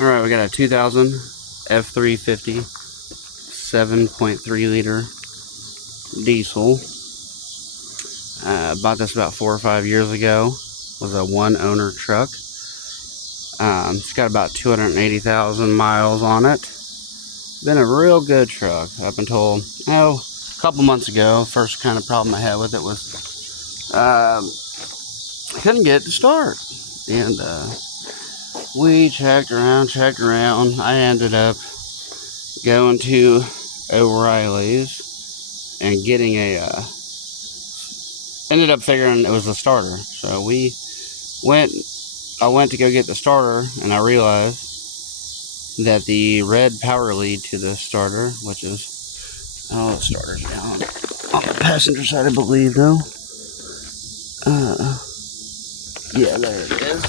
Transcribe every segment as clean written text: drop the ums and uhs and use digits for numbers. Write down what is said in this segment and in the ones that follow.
Alright, we got a 2000 F350 7.3 liter diesel. Bought this about 4 or 5 years ago. Was a one owner truck. It's got about 280,000 miles on it. Been a real good truck up until a couple months ago. First kind of problem I had with it was I couldn't get it to start, and we checked around. I ended up going to O'Reilly's and getting ended up figuring it was the starter. So I went to go get the starter, and I realized that the red power lead to the starter, which is, the starter's down on the passenger side, I believe, no? Yeah, there it is.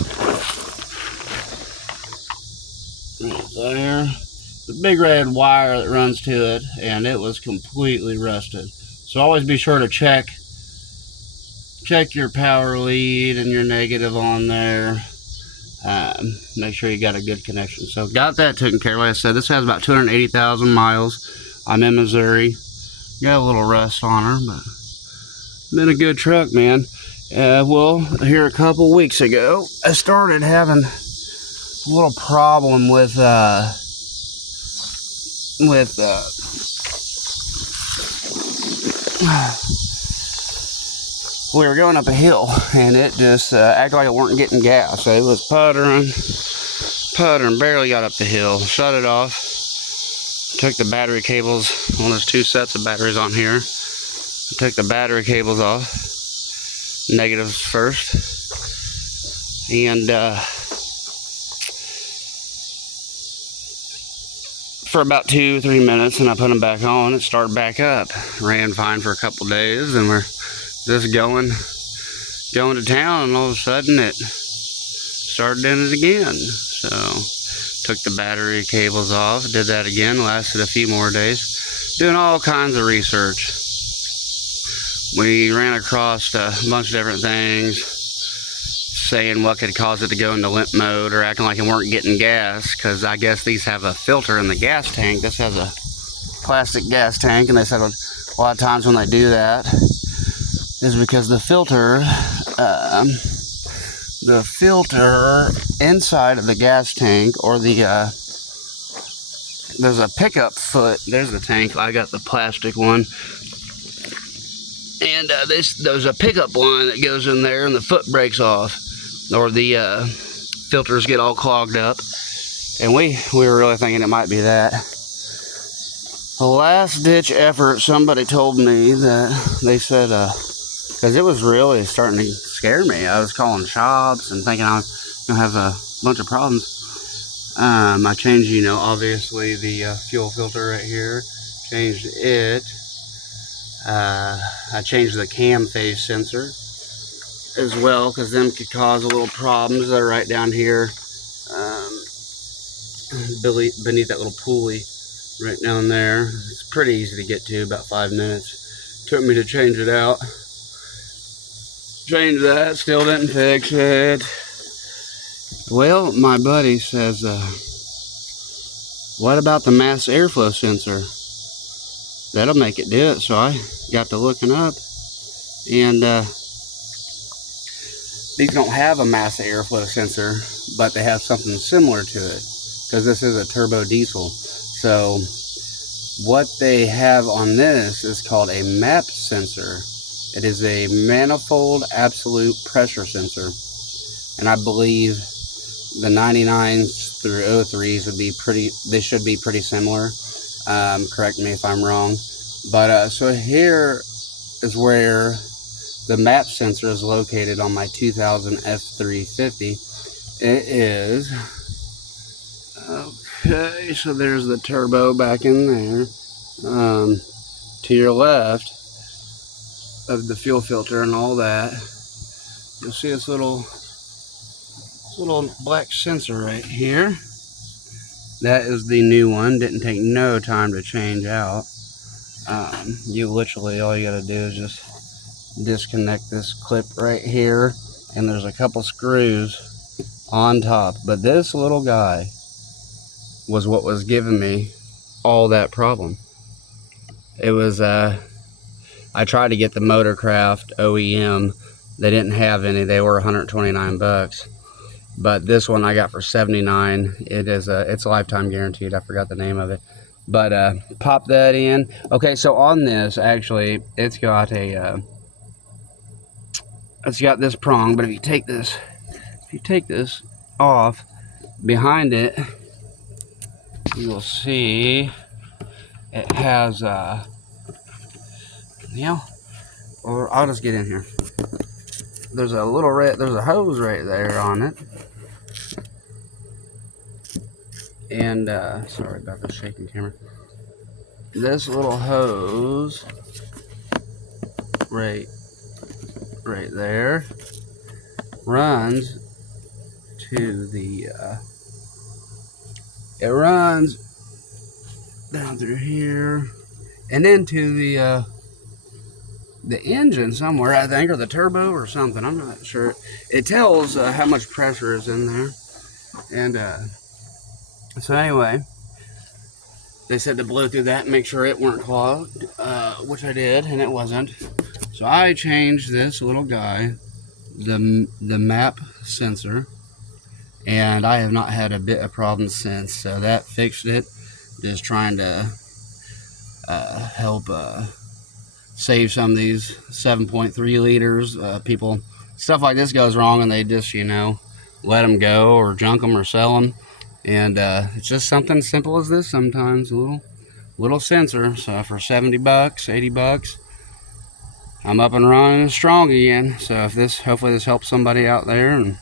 Right there. The big red wire that runs to it, and it was completely rusted. So always be sure to check your power lead and your negative on there. Make sure you got a good connection. So got that taken care of. Like I said, this has about 280,000 miles. I'm in Missouri. Got a little rust on her, but been a good truck, man. Well, here a couple weeks ago, I started having a little problem with we were going up a hill, and it just acted like it weren't getting gas. So it was puttering, barely got up the hill. Shut it off. Took the battery cables. Well, there's 2 sets of batteries on here. I took the battery cables off. Negatives first. And for about 2-3 minutes, and I put them back on. It started back up. Ran fine for a couple days, and we're just going to town, and all of a sudden it started in it again. So took the battery cables off, did that again, lasted a few more days, doing all kinds of research. We ran across a bunch of different things, saying what could cause it to go into limp mode, or acting like it weren't getting gas, because I guess these have a filter in the gas tank. This has a plastic gas tank, and they said a lot of times when they do that is because the filter inside of the gas tank, or there's a pickup foot. There's the tank. I got the plastic one, and there's a pickup line that goes in there, and the foot breaks off, or the filters get all clogged up. And we were really thinking it might be that. A last ditch effort, somebody told me that they said, because it was really starting to scare me. I was calling shops and thinking I was going to have a bunch of problems. I changed, obviously the fuel filter right here. Changed it. I changed the cam phase sensor as well, because them could cause a little problems. They're right down here beneath that little pulley right down there. It's pretty easy to get to, about 5 minutes. Took me to change it out. Changed that, still didn't fix it. Well, my buddy says, what about the mass airflow sensor? That'll make it do it. So I got to looking up, and these don't have a mass airflow sensor, but they have something similar to it, because this is a turbo diesel. So what they have on this is called a MAP sensor. It is a manifold absolute pressure sensor, and I believe the 99s through 03s they should be pretty similar. Correct me if I'm wrong, but so here is where the MAP sensor is located on my 2000 F350. It is, okay, so there's the turbo back in there. To your left of the fuel filter and all that, you'll see this little black sensor right here. That is the new one. Didn't take no time to change out. You literally, all you gotta do is just disconnect this clip right here, and there's a couple screws on top. But this little guy was what was giving me all that problem. It was, I tried to get the Motorcraft OEM. They didn't have any. They were 129 bucks. But this one I got for 79. It is it's lifetime guaranteed. I forgot the name of it. But pop that in. Okay, so on this, actually, it's got a it's got this prong, but if you take this off, behind it, you will see it has or I'll just get in here. There's a hose right there on it. And sorry about the shaking camera. This little hose right there runs to the it runs down through here and into the engine somewhere, I think, or the turbo or something. I'm not sure. It tells how much pressure is in there. And so anyway, they said to blow through that and make sure it weren't clogged, which I did, and it wasn't. So I changed this little guy, the map sensor, and I have not had a bit of problem since. So that fixed it. Just trying to help save some of these 7.3 liters. People, stuff like this goes wrong and they just, let them go or junk them or sell them. And it's just something simple as this sometimes, a little sensor. So for 70 bucks, 80 bucks, I'm up and running and strong again. So if hopefully this helps somebody out there.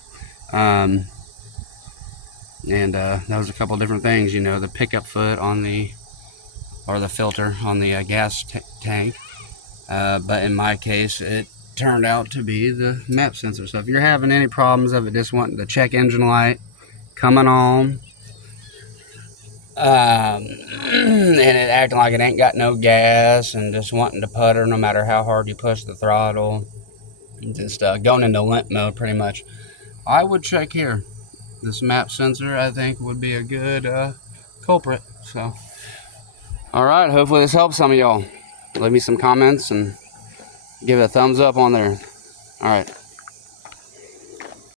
And that was a couple different things, the pickup foot on the filter on the gas tank. But in my case, it turned out to be the map sensor. So if you're having any problems of it just wanting the check engine light coming on, and it acting like it ain't got no gas and just wanting to putter no matter how hard you push the throttle, just going into limp mode pretty much, I would check here. This map sensor, I think, would be a good culprit. So, all right, hopefully this helps some of y'all. Leave me some comments and give it a thumbs up on there. All right.